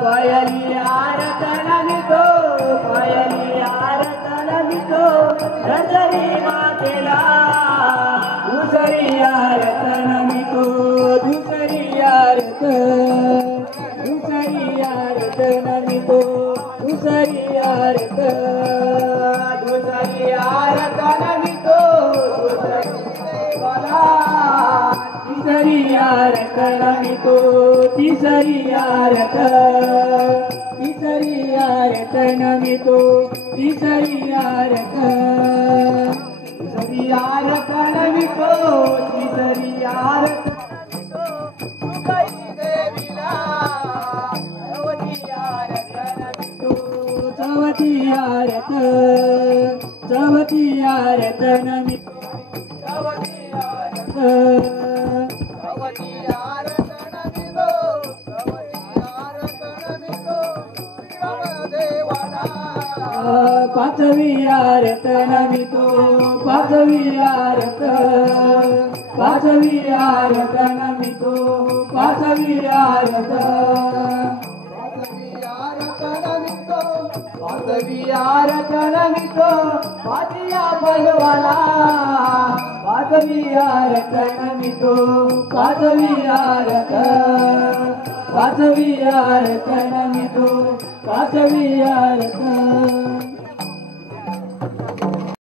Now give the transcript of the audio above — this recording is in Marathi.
पयलियार तनवितो नजरी मातेला दुसरी यार तनवितो दुसरी यार तनवितो दुसरी यार तनवितो तिसरी यार तनवितो तिसरी यार तनवितो तिसरी यार तनवितो तिसरी यार चवती यार तनवितो पाचवी यार तनवितो पाचवी यार तनवितो पाचवी यार तनवितो पाचिया भगवाला पाचवी यार तनवितो पाचवी यार तनवितो पाचवी यार